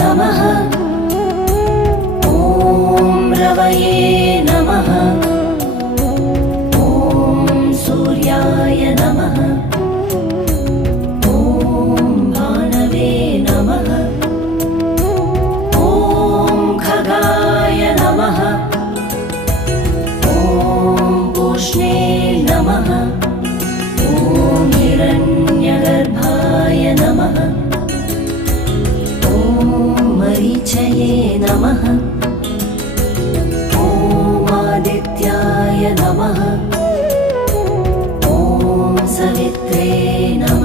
नमः। ॐ रवये नमः। ॐ सूर्याय नमः। ॐ भानवे नमः। ॐ खगाय नमः। ॐ पूष्णे नमः। ॐ हिरण्यगर्भाय नमः। ॐ मरीचये नमः। ॐ आदित्याय नमः। ॐ सवित्रे नमः।